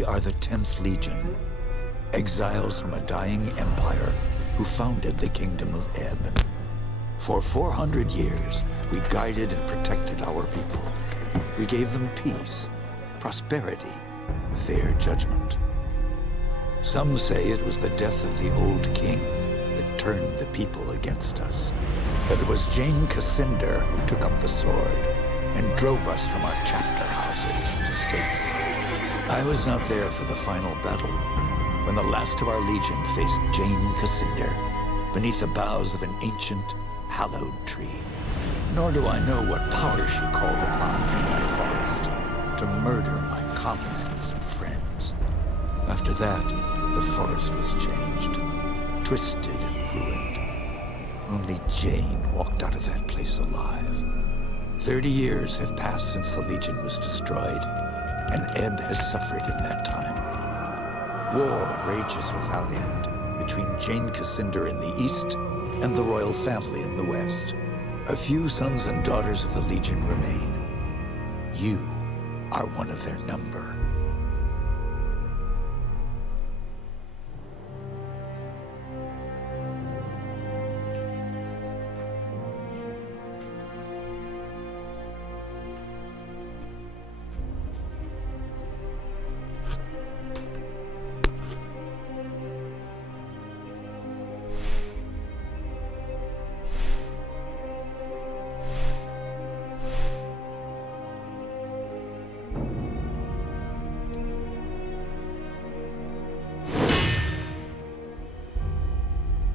We are the 10th Legion, exiles from a dying empire who founded the Kingdom of Ebb. For 400 years, we guided and protected our people. We gave them peace, prosperity, fair judgment. Some say it was the death of the old king that turned the people against us. But it was Jane Cascinder who took up the sword and drove us from our chapter houses and estates. I was not there for the final battle, when the last of our legion faced Jane Cascinder beneath the boughs of an ancient, hallowed tree. Nor do I know what power she called upon in that forest to murder my comrades and friends. After that, the forest was changed, twisted and ruined. Only Jane walked out of that place alive. 30 years have passed since the Legion was destroyed, and Ebb has suffered in that time. War rages without end between Jane Cascinder in the east and the royal family in the west. A few sons and daughters of the Legion remain. You are one of their number.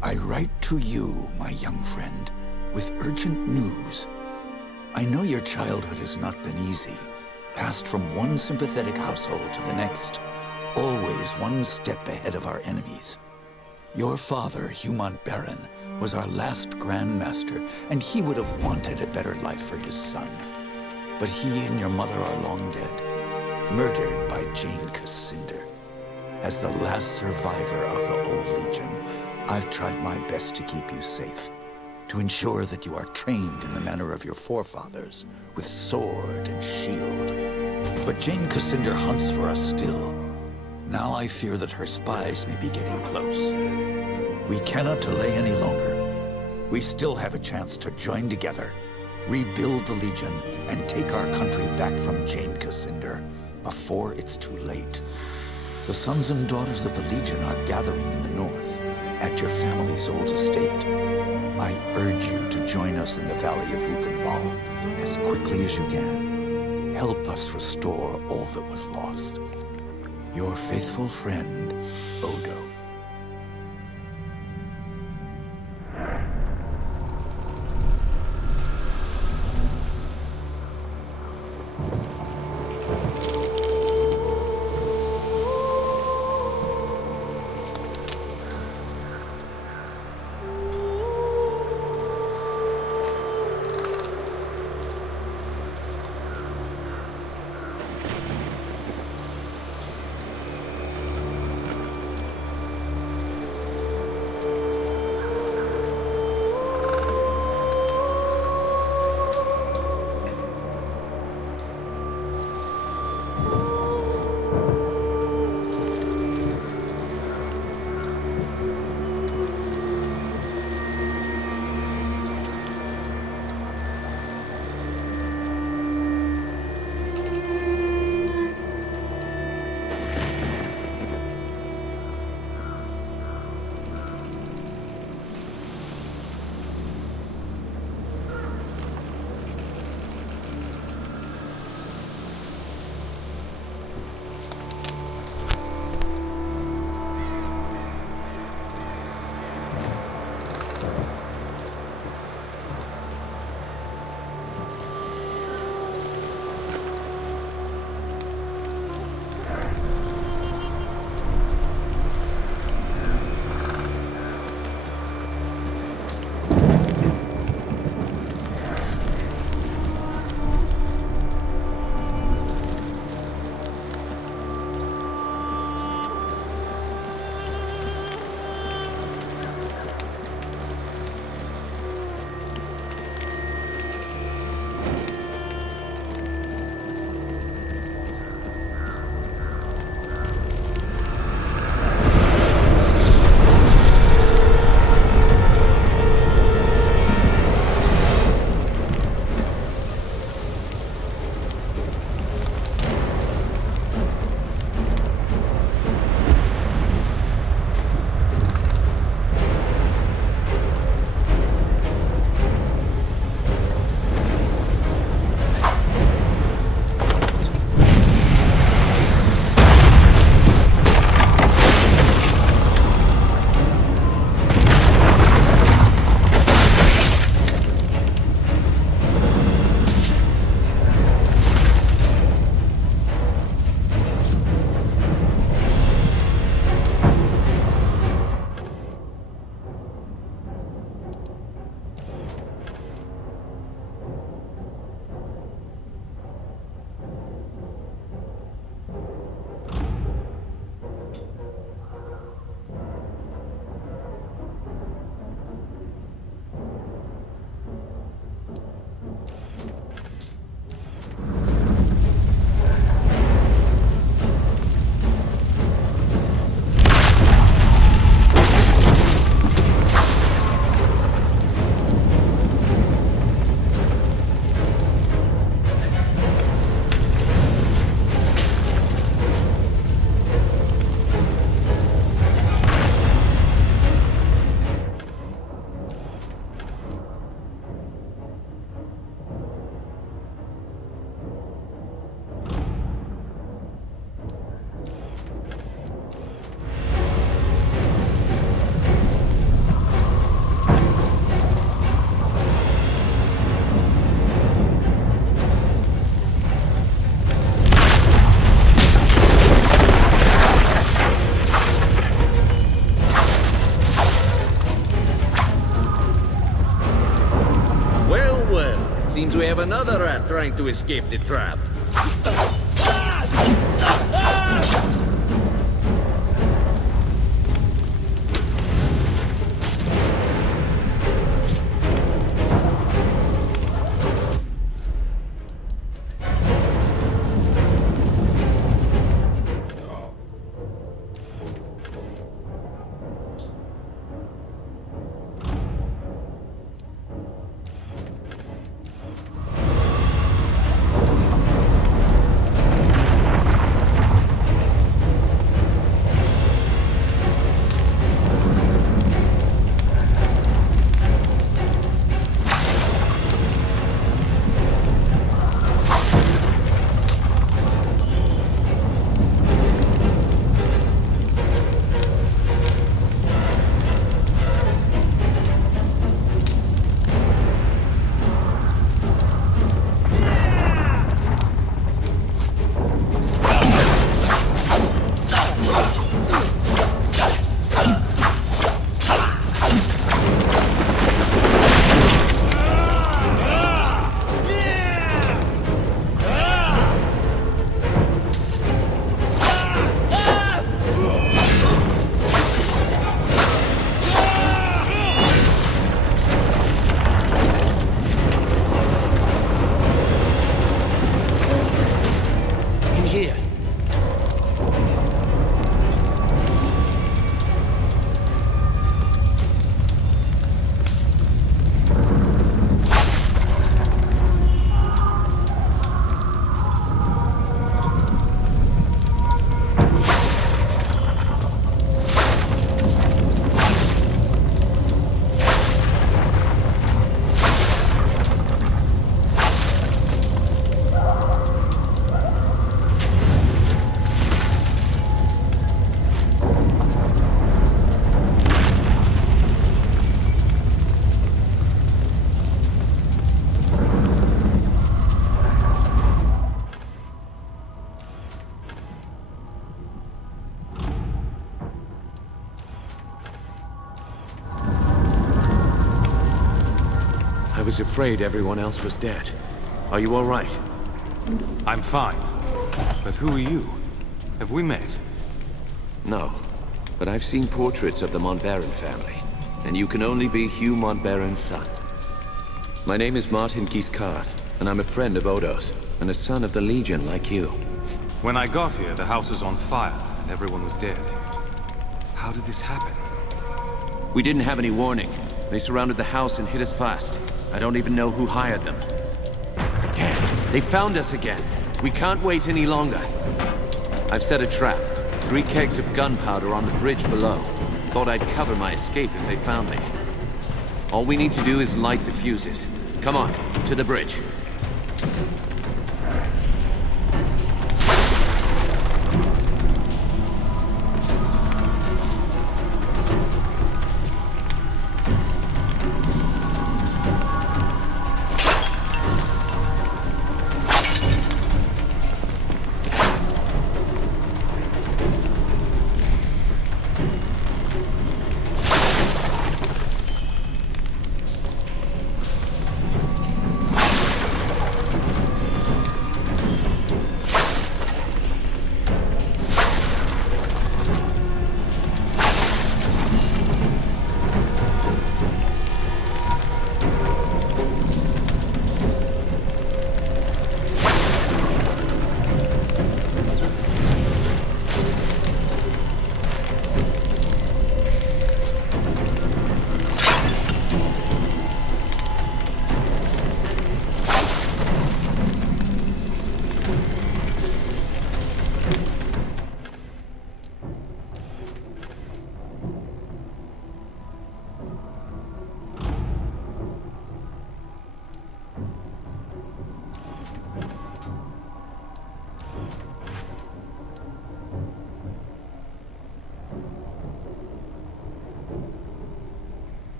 I write to you, my young friend, with urgent news. I know your childhood has not been easy, passed from one sympathetic household to the next, always one step ahead of our enemies. Your father, Hugh Montbarron, was our last Grand Master, and he would have wanted a better life for his son. But he and your mother are long dead, murdered by Jane Cascinder. As the last survivor of the old Legion, I've tried my best to keep you safe, to ensure that you are trained in the manner of your forefathers, with sword and shield. But Jane Cascinder hunts for us still. Now I fear that her spies may be getting close. We cannot delay any longer. We still have a chance to join together, rebuild the Legion, and take our country back from Jane Cascinder before it's too late. The sons and daughters of the Legion are gathering in the north, at your family's old estate. I urge you to join us in the Valley of Rukenval as quickly as you can. Help us restore all that was lost. Your faithful friend, Odo. seems we have another rat trying to escape the trap. I was afraid everyone else was dead. Are you all right? I'm fine. But who are you? Have we met? No. But I've seen portraits of the Montbaron family. And you can only be Hugh Montbaron's son. My name is Martin Guiscard, and I'm a friend of Odo's, and a son of the Legion like you. When I got here, the house was on fire, and everyone was dead. How did this happen? We didn't have any warning. They surrounded the house and hit us fast. I don't even know who hired them. Damn, they found us again. We can't wait any longer. I've set a trap. 3 kegs of gunpowder on the bridge below. Thought I'd cover my escape if they found me. All we need to do is light the fuses. Come on, to the bridge.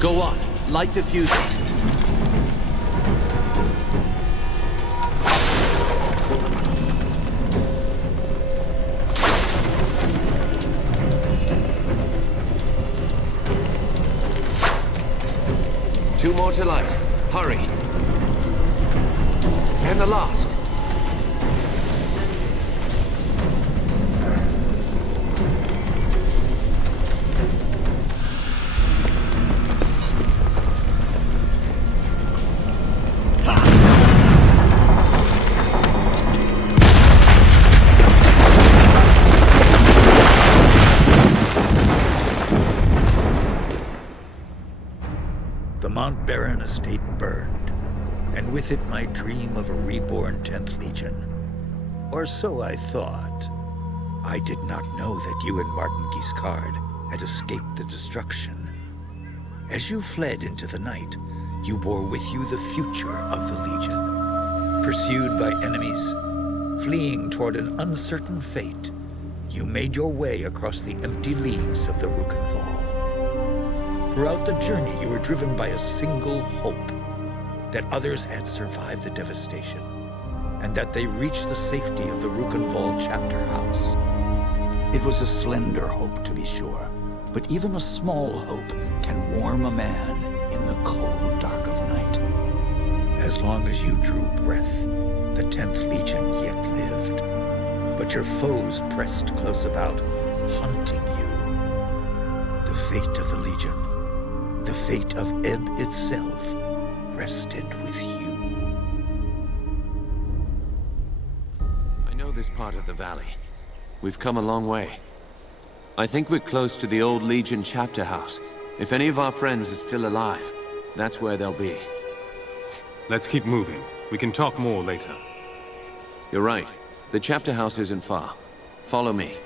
Go on, light the fuses. more to light. Hurry. And the last. The Mount Baron estate burned, and with it my dream of a reborn 10th Legion. Or so I thought. I did not know that you and Martin Guiscard had escaped the destruction. As you fled into the night, you bore with you the future of the Legion. Pursued by enemies, fleeing toward an uncertain fate, you made your way across the empty leagues of the Rukenval. Throughout the journey, you were driven by a single hope, that others had survived the devastation, and that they reached the safety of the Rukenval chapter house. It was a slender hope, to be sure, but even a small hope can warm a man in the cold dark of night. As long as you drew breath, the 10th Legion yet lived, but your foes pressed close about, hunting you. The fate of the Legion, the fate of Ebb itself, rested with you. I know this part of the valley. We've come a long way. I think we're close to the old Legion chapter house. If any of our friends are still alive, that's where they'll be. Let's keep moving. We can talk more later. You're right. The chapter house isn't far. Follow me.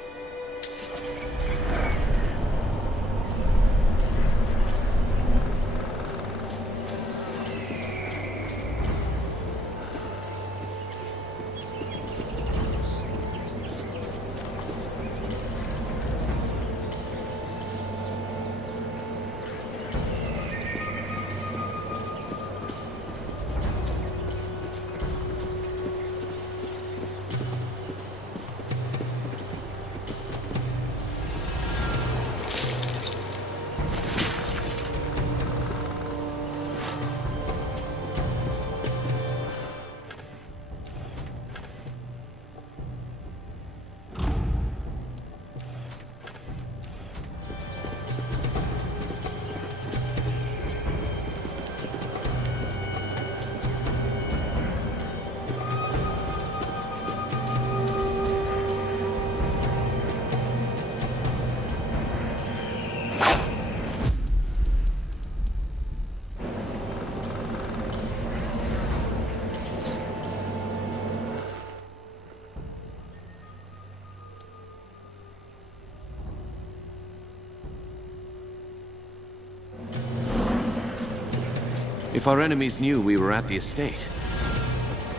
If our enemies knew we were at the estate,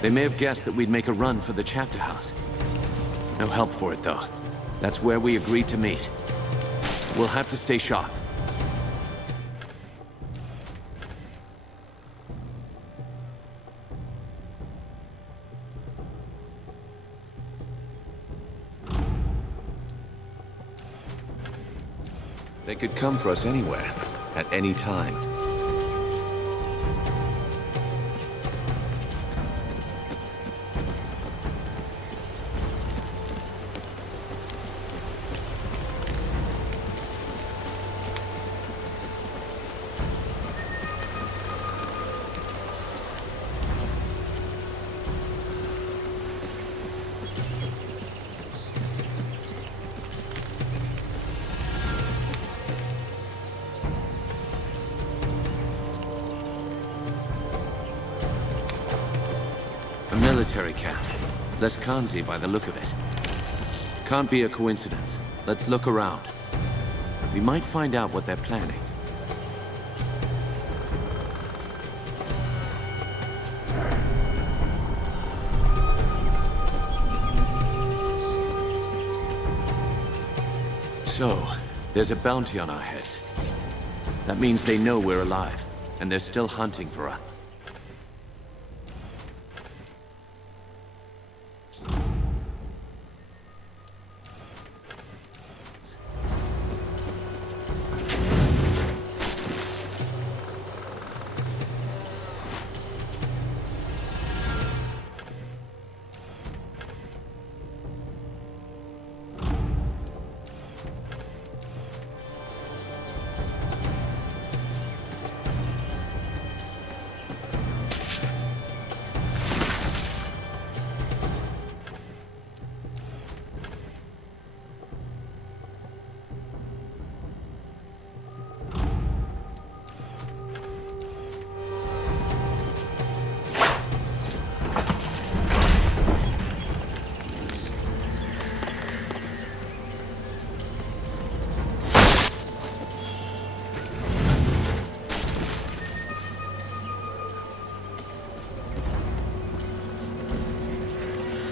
they may have guessed that we'd make a run for the chapter house. No help for it, though. That's where we agreed to meet. We'll have to stay sharp. They could come for us anywhere, at any time. Military camp. Less Khanzi by the look of it. Can't be a coincidence. Let's look around. We might find out what they're planning. So, there's a bounty on our heads. That means they know we're alive, and they're still hunting for us.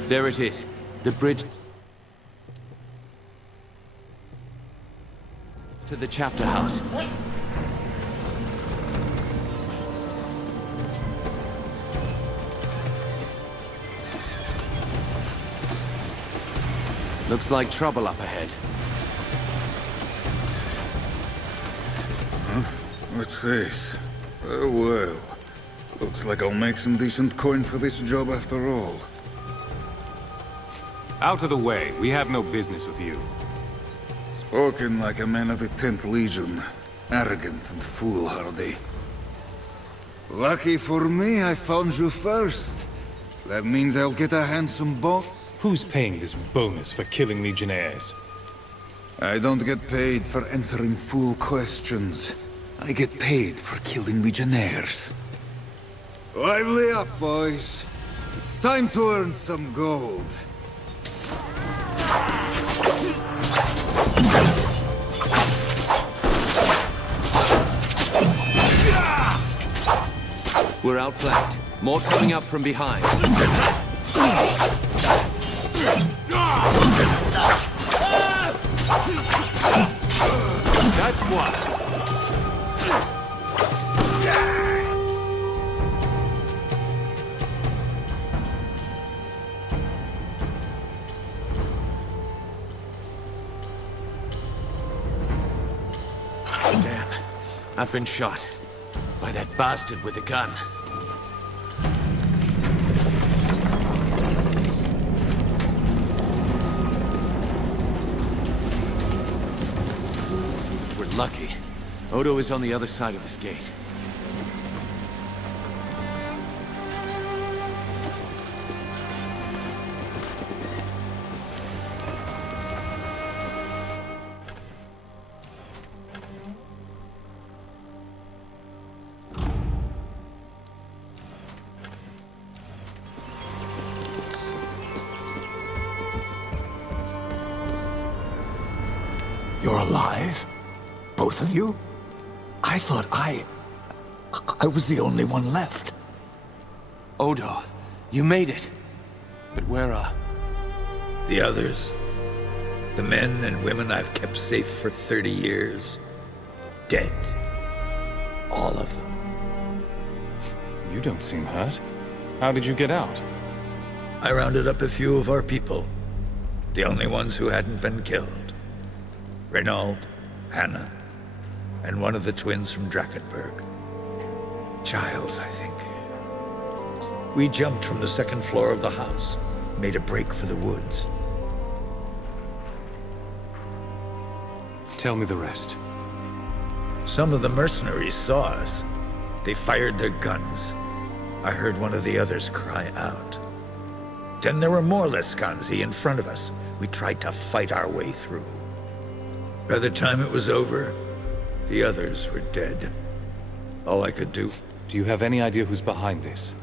There it is. The bridge to the chapter house. Looks like trouble up ahead. What's this? Oh well. Looks like I'll make some decent coin for this job after all. Out of the way. We have no business with you. Spoken like a man of the 10th Legion. Arrogant and foolhardy. Lucky for me, I found you first. That means I'll get a handsome bon- Who's paying this bonus for killing Legionnaires? I don't get paid for answering fool questions. I get paid for killing Legionnaires. Lively up, boys. It's time to earn some gold. We're outflanked. More coming up from behind. That's one. Damn. I've been shot. By that bastard with a gun. If we're lucky, Odo is on the other side of this gate. You're alive? Both of you? I thought I was the only one left. Odo, you made it. But where are... The others, the men and women I've kept safe for 30 years, dead. All of them. You don't seem hurt. How did you get out? I rounded up a few of our people. The only ones who hadn't been killed. Renaud, Hannah, and one of the twins from Drakenberg. Giles, I think. We jumped from the second floor of the house, made a break for the woods. Tell me the rest. Some of the mercenaries saw us. They fired their guns. I heard one of the others cry out. Then there were more Lescanzi in front of us. We tried to fight our way through. By the time it was over, the others were dead. All I could do... Do you have any idea who's behind this?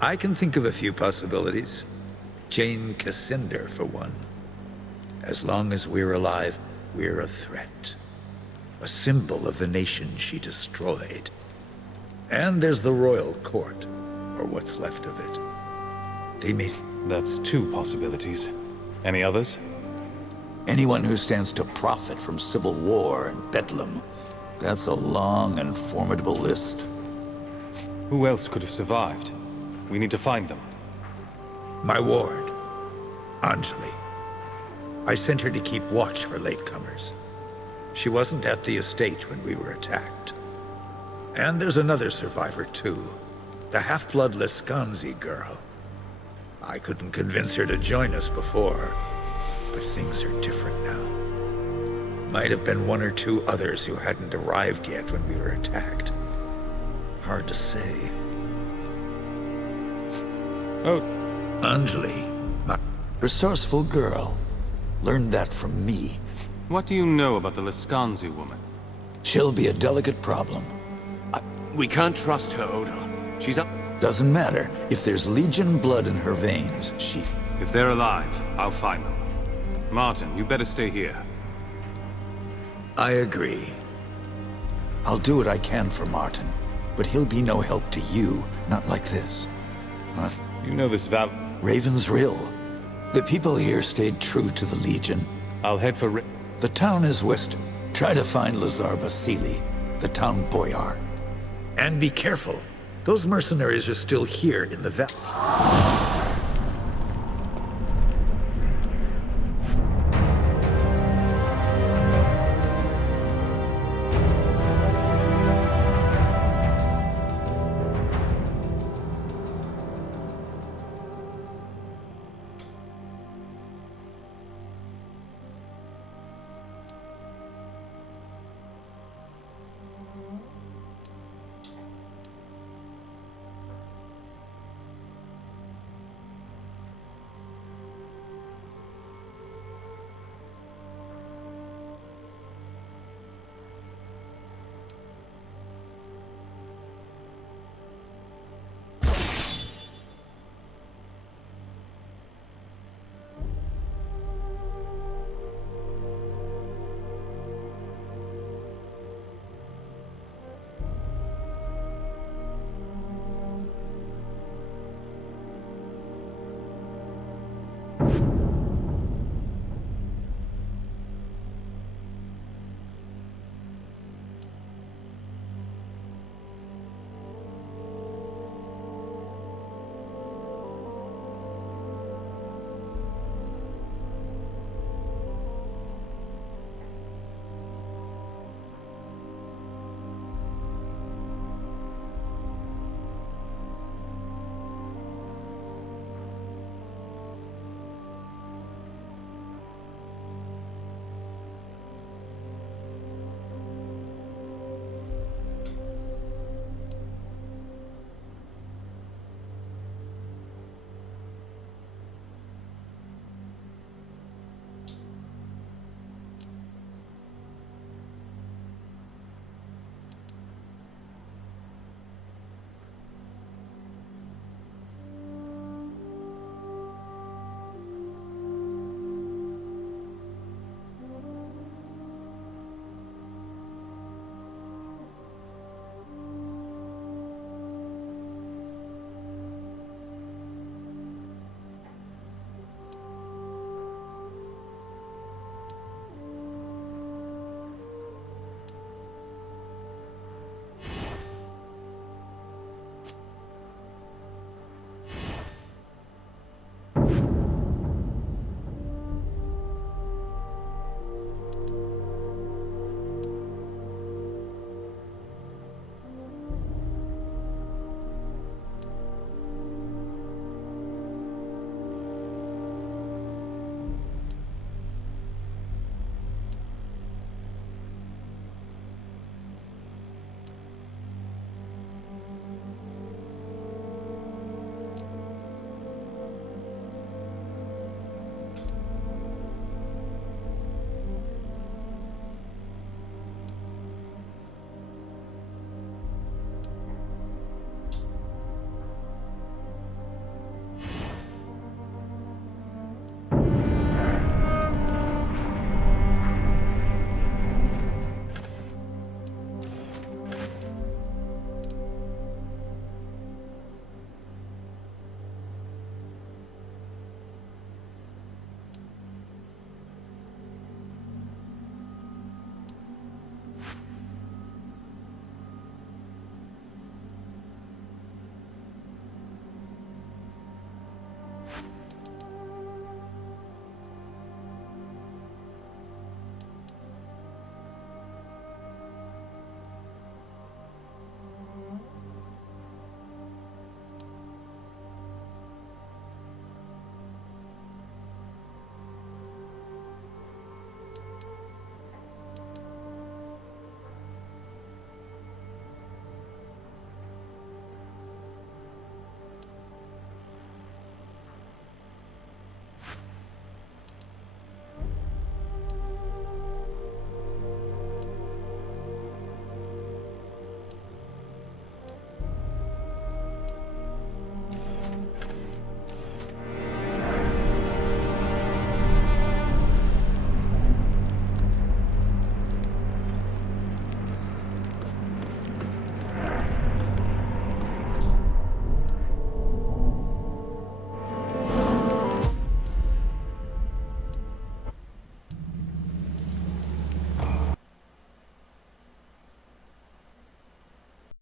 I can think of a few possibilities. Jane Cassinder, for one. As long as we're alive, we're a threat. A symbol of the nation she destroyed. And there's the royal court, or what's left of it. They may... That's two possibilities. Any others? Anyone who stands to profit from civil war and bedlam. That's a long and formidable list. Who else could have survived? We need to find them. My ward, Anjali. I sent her to keep watch for latecomers. She wasn't at the estate when we were attacked. And there's another survivor, too. The half-blood Lescanzi girl. I couldn't convince her to join us before, but things are different now. Might have been one or two others who hadn't arrived yet when we were attacked. Hard to say. Oh, Anjali, Resourceful girl. Learned that from me. What do you know about the Lescanzi woman? She'll be a delicate problem. We can't trust her, Odo. She's up... Doesn't matter. If there's Legion blood in her veins, she... If they're alive, I'll find them. Martin, you better stay here. I agree. I'll do what I can for Martin, but he'll be no help to you, not like this. Huh? you know this Raven's Rill. The people here stayed true to the Legion. I'll head for The town is western. Try to find Lazar Basili, the town boyar. And be careful. Those mercenaries are still here in the valley.